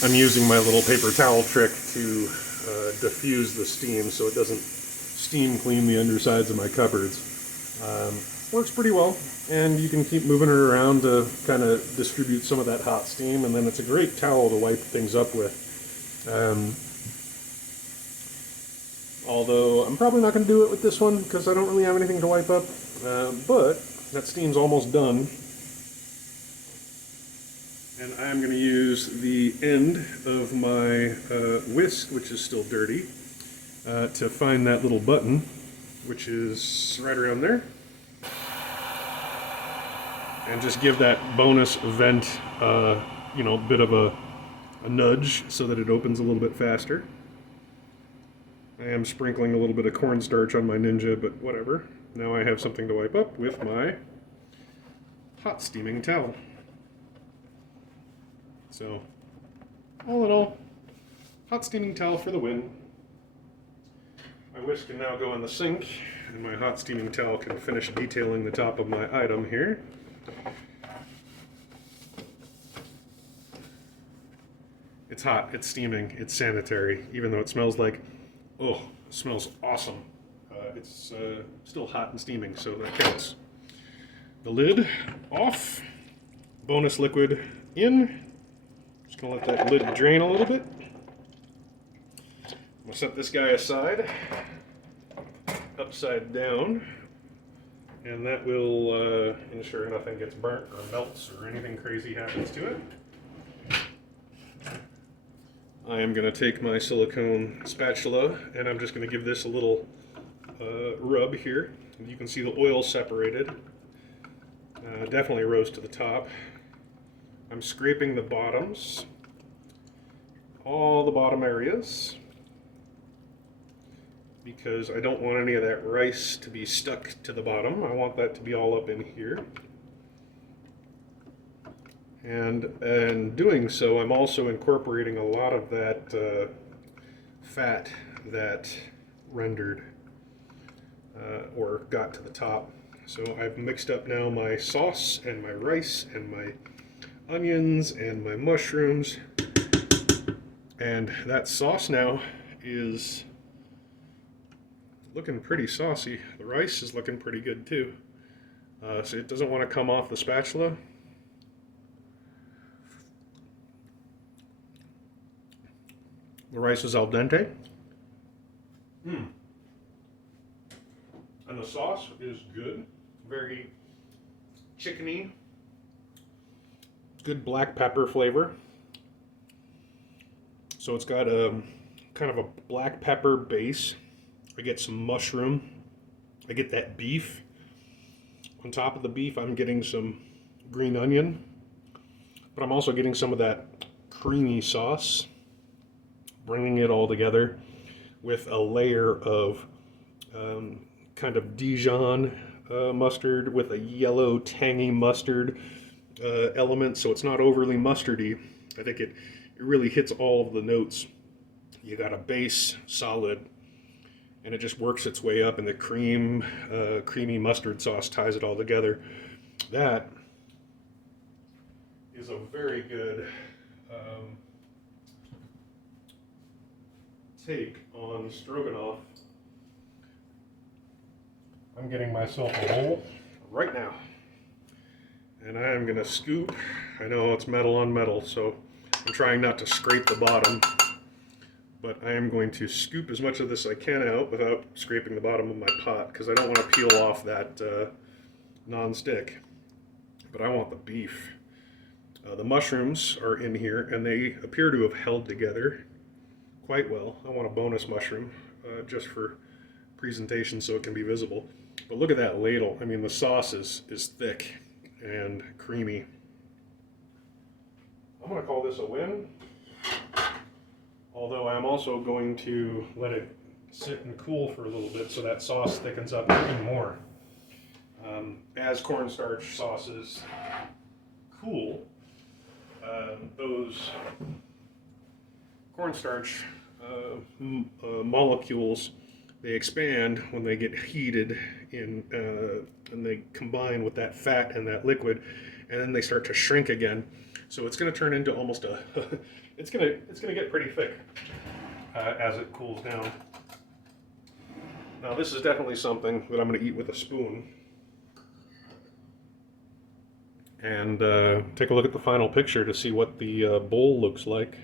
I'm using my little paper towel trick to diffuse the steam so it doesn't steam clean the undersides of my cupboards. Works pretty well, and you can keep moving it around to kind of distribute some of that hot steam, and then it's a great towel to wipe things up with. Although I'm probably not going to do it with this one because I don't really have anything to wipe up, but that steam's almost done. And I'm going to use the end of my whisk, which is still dirty, to find that little button, which is right around there. And just give that bonus vent, bit of a nudge so that it opens a little bit faster. I am sprinkling a little bit of cornstarch on my Ninja, but whatever. Now I have something to wipe up with my hot steaming towel. So, all in all, hot steaming towel for the win. My whisk can now go in the sink, and my hot steaming towel can finish detailing the top of my item here. It's hot, it's steaming, it's sanitary, even though it smells like, it smells awesome. It's still hot and steaming, so that counts. The lid off, bonus liquid in. Just gonna let that lid drain a little bit. I'm gonna set this guy aside, upside down, and that will ensure nothing gets burnt or melts or anything crazy happens to it. I am going to take my silicone spatula and I'm just going to give this a little rub here. You can see the oil separated. Definitely rose to the top. I'm scraping the bottoms, all the bottom areas, because I don't want any of that rice to be stuck to the bottom. I want that to be all up in here. And in doing so, I'm also incorporating a lot of that fat that rendered or got to the top. So I've mixed up now my sauce and my rice and my onions and my mushrooms. And that sauce now is looking pretty saucy. The rice is looking pretty good too. So it doesn't want to come off the spatula. The rice is al dente. And the sauce is good. Very chickeny. Good black pepper flavor. So it's got a kind of a black pepper base. I get some mushroom. I get that beef. On top of the beef, I'm getting some green onion. But I'm also getting some of that creamy sauce, bringing it all together with a layer of kind of Dijon mustard with a yellow tangy mustard element, so it's not overly mustardy. I think it really hits all of the notes. You got a base, solid, and it just works its way up, and the creamy mustard sauce ties it all together. That is a very good take on Stroganoff. I'm getting myself a bowl right now, and I am going to scoop. I know it's metal on metal, so I'm trying not to scrape the bottom, but I am going to scoop as much of this as I can out without scraping the bottom of my pot, because I don't want to peel off that non-stick, but I want the beef. The mushrooms are in here, and they appear to have held together quite well. I want a bonus mushroom just for presentation so it can be visible. But look at that ladle. I mean, the sauce is thick and creamy. I'm going to call this a win, although I'm also going to let it sit and cool for a little bit so that sauce thickens up even more. As cornstarch sauces cool, those cornstarch molecules, they expand when they get heated in, and they combine with that fat and that liquid, and then they start to shrink again. So it's going to turn into almost a, it's going to get pretty thick as it cools down. Now this is definitely something that I'm going to eat with a spoon. And take a look at the final picture to see what the bowl looks like.